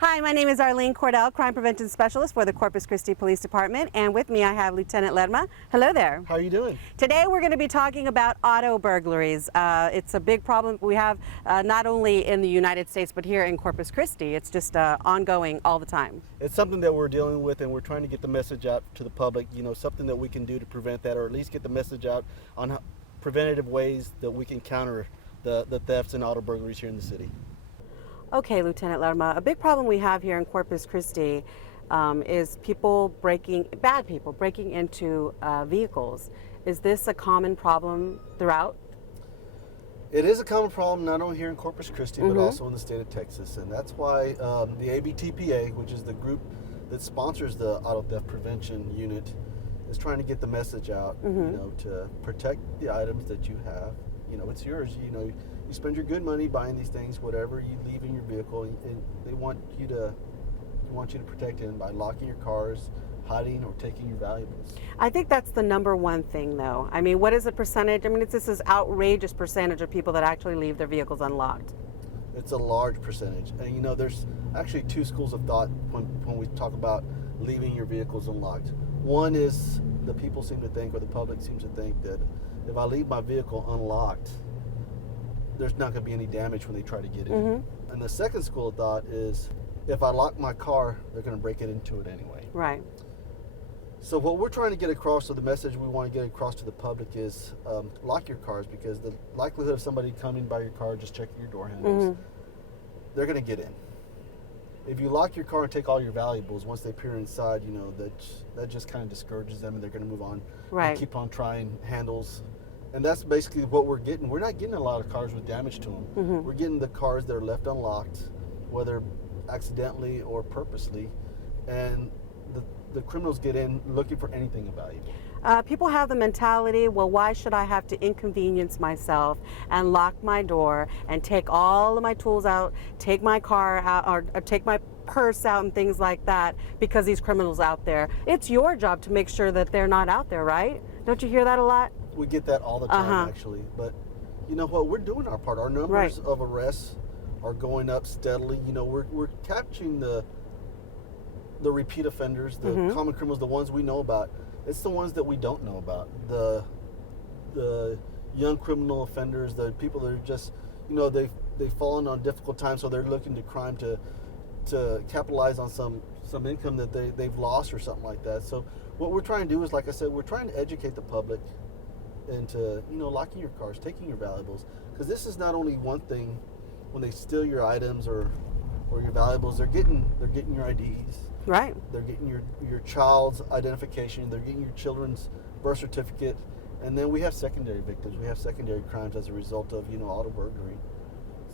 Hi, my name is Arlene Cordell, Crime Prevention Specialist for the Corpus Christi Police Department, and with me I have Lieutenant Lerma. Hello there. How are you doing? Today we're going to be talking about auto burglaries. It's a big problem we have not only in the United States but here in Corpus Christi. It's just ongoing all the time. It's something that we're dealing with, and we're trying to get the message out to the public, something that we can do to prevent that, or at least get the message out on preventative ways that we can counter the thefts and auto burglaries here in the city. Okay, Lieutenant Lerma, a big problem we have here in Corpus Christi is bad people breaking into vehicles. Is this a common problem throughout? It is a common problem not only here in Corpus Christi, but also in the state of Texas. And that's why the ABTPA, which is the group that sponsors the Auto Theft Prevention Unit, is trying to get the message out, to protect the items that you have. It's yours. You spend your good money buying these things, whatever you leave in your vehicle, and they want you to protect it by locking your cars, hiding, or taking your valuables. I think that's the number one thing, though. I mean, what is the percentage? I mean, it's this outrageous percentage of people that actually leave their vehicles unlocked. It's a large percentage, and there's actually two schools of thought when we talk about leaving your vehicles unlocked. One is the people seem to think, or the public seems to think, that if I leave my vehicle unlocked, there's not going to be any damage when they try to get in. And the second school of thought is, if I lock my car, they're going to break it into it anyway. Right. So what we're trying to get across, or the message we want to get across to the public, is lock your cars, because the likelihood of somebody coming by your car, just checking your door handles, they're going to get in. If you lock your car and take all your valuables, once they peer inside, that just kind of discourages them, and they're going to move on. Right. And keep on trying handles. And that's basically what we're getting. We're not getting a lot of cars with damage to them. We're getting the cars that are left unlocked, whether accidentally or purposely, and the criminals get in looking for anything valuable. People have the mentality, well, why should I have to inconvenience myself and lock my door and take all of my tools out, take my car out, or take my purse out and things like that, because these criminals out there. It's your job to make sure that they're not out there, right? Don't you hear that a lot? We get that all the time, actually. But you know what? We're doing our part. Our numbers of arrests are going up steadily. We're capturing the repeat offenders, the common criminals, the ones we know about. It's the ones that we don't know about. The young criminal offenders, the people that are just, they've fallen on difficult times, so they're looking to crime to capitalize on some income that they've lost or something like that. So what we're trying to do is, like I said, we're trying to educate the public into locking your cars, taking your valuables, because this is not only one thing. When they steal your items or your valuables, they're getting your IDs. Right. They're getting your child's identification. They're getting your children's birth certificate, and then we have secondary victims. We have secondary crimes as a result of auto burglary.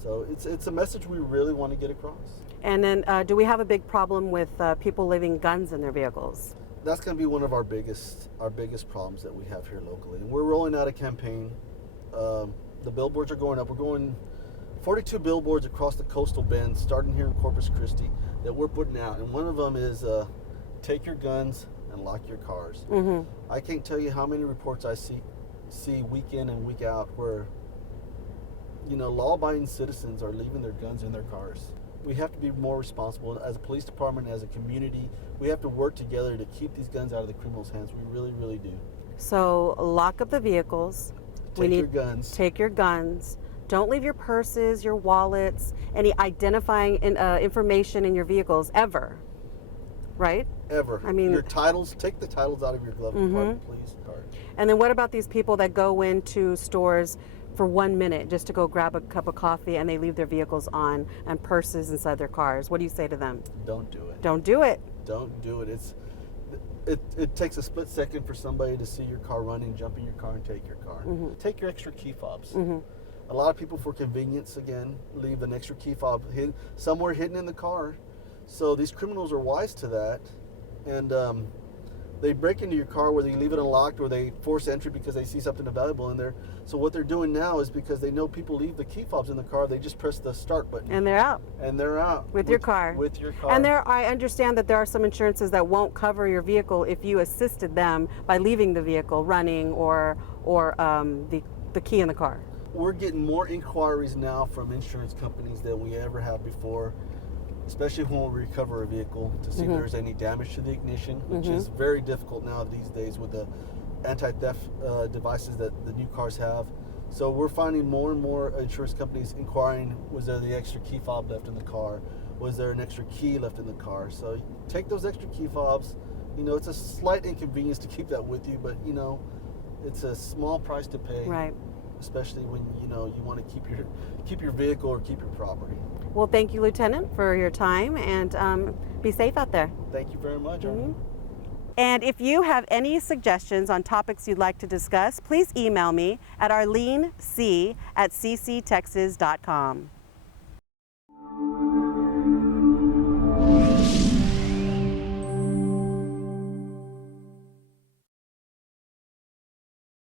So it's a message we really want to get across. And then, do we have a big problem with people leaving guns in their vehicles? That's going to be one of our biggest problems that we have here locally. And we're rolling out a campaign. The billboards are going up. We're going 42 billboards across the coastal bend, starting here in Corpus Christi, that we're putting out. And one of them is take your guns and lock your cars. I can't tell you how many reports I see week in and week out where law-abiding citizens are leaving their guns in their cars. We have to be more responsible as a police department, as a community. We have to work together to keep these guns out of the criminals' hands. We really, really do. So lock up the vehicles. Take your guns. Take your guns. Don't leave your purses, your wallets, any identifying information in your vehicles ever. Right? Ever. I mean, your titles. Take the titles out of your glove compartment, please. And then what about these people that go into stores for 1 minute just to go grab a cup of coffee, and they leave their vehicles on and purses inside their cars? What do you say to them? Don't do it. Don't do it. Don't do it. It takes a split second for somebody to see your car running, jump in your car, and take your car. Take your extra key fobs. A lot of people, for convenience, again, leave an extra key fob somewhere hidden in the car. So these criminals are wise to that, and they break into your car, whether you leave it unlocked or they force entry because they see something valuable in there. So what they're doing now is, because they know people leave the key fobs in the car, they just press the start button. And they're out. And they're out. With your car. With your car. And I understand that there are some insurances that won't cover your vehicle if you assisted them by leaving the vehicle running or the key in the car. We're getting more inquiries now from insurance companies than we ever have before. especially when we recover a vehicle, to see if there's any damage to the ignition, which is very difficult now these days with the anti-theft devices that the new cars have. So we're finding more and more insurance companies inquiring, was there the extra key fob left in the car? Was there an extra key left in the car? So take those extra key fobs. You know, it's a slight inconvenience to keep that with you, but you know, it's a small price to pay. Right. Especially when you know you want to keep your vehicle or keep your property. Well, thank you, Lieutenant, for your time, and be safe out there. Thank you very much. And if you have any suggestions on topics you'd like to discuss, please email me at arlenec@cctexas.com.